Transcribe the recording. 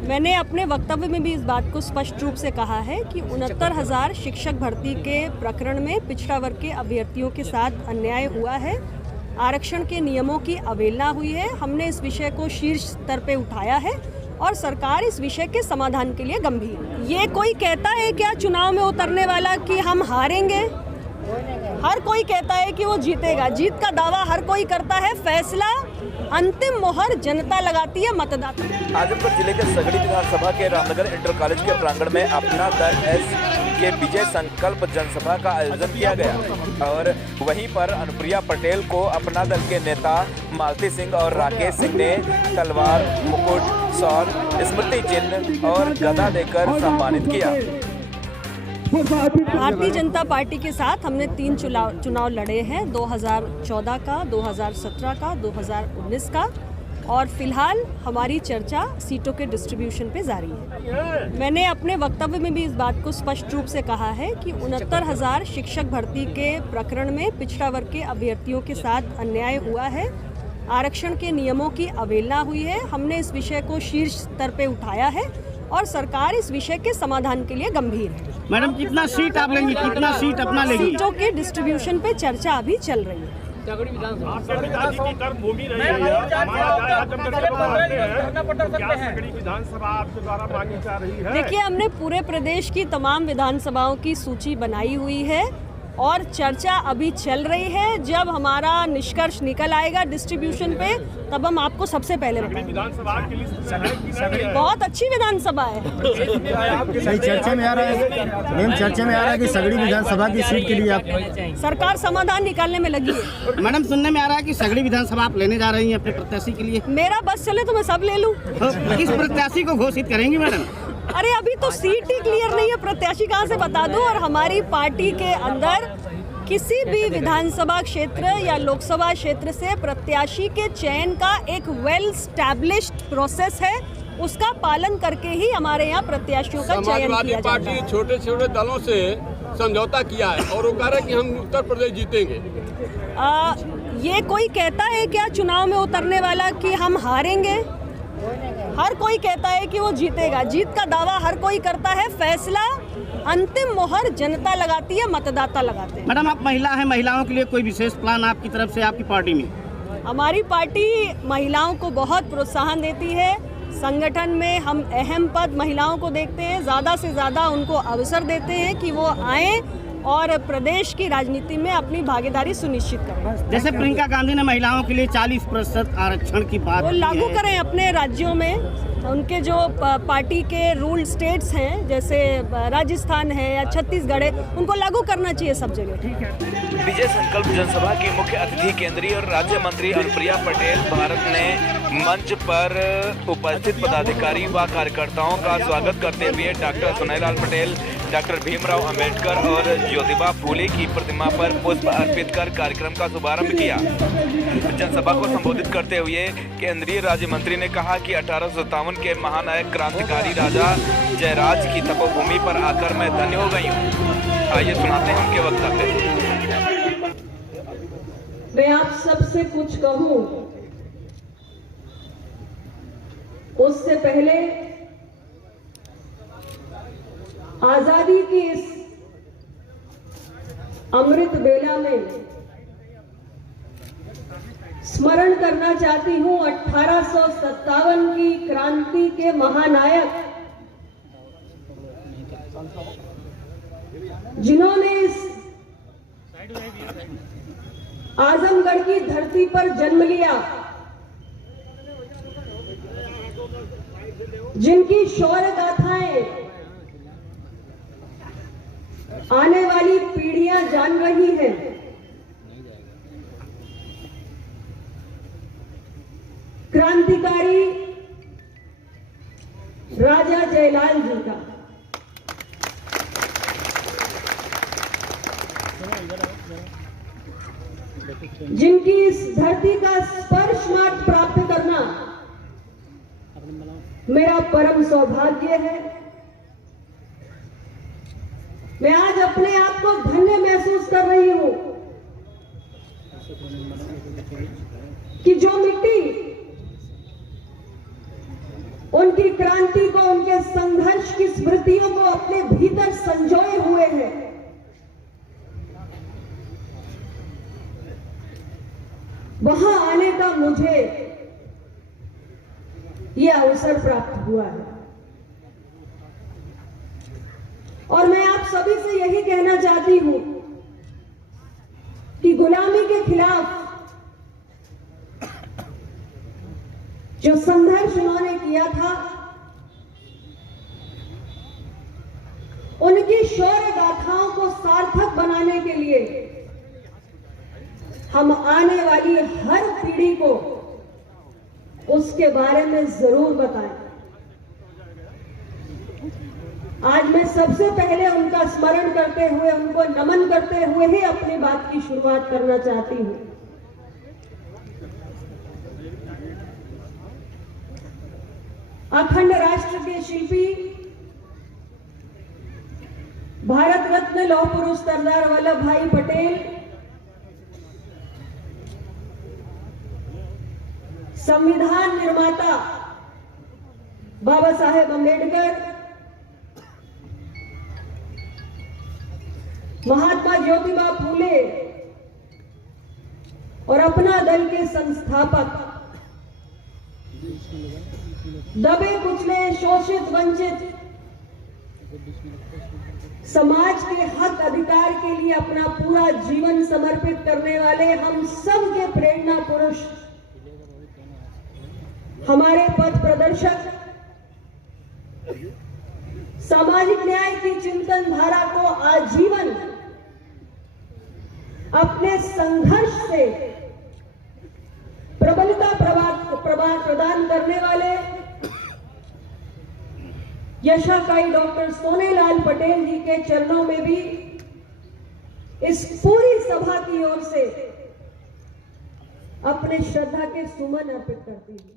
मैंने अपने वक्तव्य में भी इस बात को स्पष्ट रूप से कहा है कि 69,000 शिक्षक भर्ती के प्रकरण में पिछड़ा वर्ग के अभ्यर्थियों के साथ अन्याय हुआ है, आरक्षण के नियमों की अवहेलना हुई है। हमने इस विषय को शीर्ष स्तर पे उठाया है और सरकार इस विषय के समाधान के लिए गंभीर है। ये कोई कहता है क्या चुनाव में उतरने वाला कि हम हारेंगे? हर कोई कहता है कि वो जीतेगा। जीत का दावा हर कोई करता है, फैसला अंतिम मोहर जनता लगाती है, मतदाता। आजमगढ़ जिले के सगड़ी विधानसभा के रामनगर इंटर कॉलेज के प्रांगण में अपना दल एस के विजय संकल्प जनसभा का आयोजन किया गया और वहीं पर अनुप्रिया पटेल को अपना दल के नेता मालती सिंह और राकेश सिंह ने तलवार, मुकुट, शॉल, स्मृति चिन्ह और गदा देकर सम्मानित किया। भारतीय जनता पार्टी के साथ हमने 3 चुनाव लड़े हैं, 2014 का, 2017 का, 2019 का, और फिलहाल हमारी चर्चा सीटों के डिस्ट्रीब्यूशन पे जारी है। मैंने अपने वक्तव्य में भी इस बात को स्पष्ट रूप से कहा है कि 69,000 शिक्षक भर्ती के प्रकरण में पिछड़ा वर्ग के अभ्यर्थियों के साथ अन्याय हुआ है, आरक्षण के नियमों की अवहेलना हुई है। हमने इस विषय को शीर्ष स्तर पे उठाया है और सरकार इस विषय के समाधान के लिए गंभीर है। मैडम, कितना सीट आप लेंगी, कितना सीट अपना लेंगी? सीटों के डिस्ट्रीब्यूशन पे चर्चा अभी चल रही है। देखिए, हमने पूरे प्रदेश की तमाम विधानसभाओं की सूची बनाई हुई है और चर्चा अभी चल रही है। जब हमारा निष्कर्ष निकल आएगा डिस्ट्रीब्यूशन पे, तब हम आपको सबसे पहले बताएंगे। बहुत अच्छी विधानसभा है। सही चर्चा में आ रहा है मैम, चर्चा में आ रहा है कि सगड़ी विधानसभा की सीट के लिए आप सरकार समाधान निकालने में लगी है। मैडम, सुनने में आ रहा है कि सगड़ी विधानसभा आप लेने जा रही हैं अपने प्रत्याशी के लिए। मेरा बस चले तो मैं सब ले लूँ। किस प्रत्याशी को घोषित करेंगी मैडम? अरे अभी तो सीट ही क्लियर नहीं है, प्रत्याशी कहाँ से बता दूं। और हमारी पार्टी के अंदर किसी भी विधानसभा क्षेत्र या लोकसभा क्षेत्र से प्रत्याशी के चयन का एक वेल स्टैब्लिश्ड प्रोसेस है, उसका पालन करके ही हमारे यहाँ प्रत्याशियों का चयन किया जाता है। समाजवादी पार्टी छोटे छोटे दलों से समझौता किया है और वो कह रहे हैं कि हम उत्तर प्रदेश जीतेंगे। ये कोई कहता है क्या चुनाव में उतरने वाला कि हम हारेंगे? हर कोई कहता है कि वो जीतेगा। जीत का दावा हर कोई करता है, फैसला अंतिम मोहर जनता लगाती है, मतदाता लगाते हैं। मैडम, आप महिला हैं, महिलाओं के लिए कोई विशेष प्लान आपकी तरफ से आपकी पार्टी में? हमारी पार्टी महिलाओं को बहुत प्रोत्साहन देती है। संगठन में हम अहम पद महिलाओं को देखते हैं, ज़्यादा से ज़्यादा उनको अवसर देते हैं कि वो आएँ और प्रदेश की राजनीति में अपनी भागीदारी सुनिश्चित करें। जैसे प्रियंका गांधी ने महिलाओं के लिए 40% आरक्षण की बात वो की लागू है। करें अपने राज्यों में। उनके जो पार्टी के रूल स्टेट्स हैं, जैसे राजस्थान है या छत्तीसगढ़ है, उनको लागू करना चाहिए सब जगह। विजय संकल्प जनसभा की मुख्य अतिथि केंद्रीय और राज्य मंत्री अनुप्रिया पटेल भारत ने मंच पर उपस्थित पदाधिकारी व कार्यकर्ताओं का स्वागत करते हुए डॉक्टर सुनाईलाल पटेल, डॉक्टर भीमराव अंबेडकर और ज्योतिबा फूले की प्रतिमा पर पुष्प अर्पित कर कार्यक्रम का शुभारंभ किया। जनसभा को संबोधित करते हुए केंद्रीय राज्य मंत्री ने कहा कि 1857 के महानायक क्रांतिकारी राजा जयराज की तपोभूमि पर आकर मैं धन्य हो गई हूँ। आइए सुनाते हैं उनके वक्तव्य। मैं आप सबसे कुछ कहूं उससे पहले आजादी की इस अमृत बेला में स्मरण करना चाहती हूं 1857 की क्रांति के महानायक, जिन्होंने इस आजमगढ़ की धरती पर जन्म लिया, जिनकी शौर्य गाथाएं आने वाली पीढ़ियां जान रही हैं। क्रांतिकारी राजा जयलाल जी का, जिनकी इस धरती का स्पर्श मात्र प्राप्त करना मेरा परम सौभाग्य है। मैं आज अपने आप को धन्य महसूस कर रही हूं कि जो मिट्टी उनकी क्रांति को, उनके संघर्ष की स्मृतियों को अपने भीतर संजोए हुए हैं। वहां आने का मुझे यह अवसर प्राप्त हुआ है और मैं आप सभी से यही कहना चाहती हूं कि गुलामी के खिलाफ जो संघर्ष उन्होंने किया था, उनकी शौर्य गाथाओं को सार्थक बनाने के लिए हम आने वाली हर पीढ़ी को उसके बारे में जरूर बताएं। आज मैं सबसे पहले उनका स्मरण करते हुए, उनको नमन करते हुए ही अपनी बात की शुरुआत करना चाहती हूं। अखंड राष्ट्र के शिल्पी, भारत रत्न लौह पुरुष सरदार वल्लभ भाई पटेल, संविधान निर्माता बाबा साहेब अम्बेडकर, महात्मा ज्योतिबा फूले और अपना दल के संस्थापक, दबे कुचले, शोषित, वंचित समाज के हक अधिकार के लिए अपना पूरा जीवन समर्पित करने वाले हम सब के प्रेरणा पुरुष, हमारे पथ प्रदर्शक, सामाजिक न्याय की चिंतन धारा को आजीवन अपने संघर्ष से प्रबलता प्रदान करने वाले यशाकाई डॉक्टर सोनेलाल पटेल जी के चरणों में भी इस पूरी सभा की ओर से अपने श्रद्धा के सुमन अर्पित करती हूं।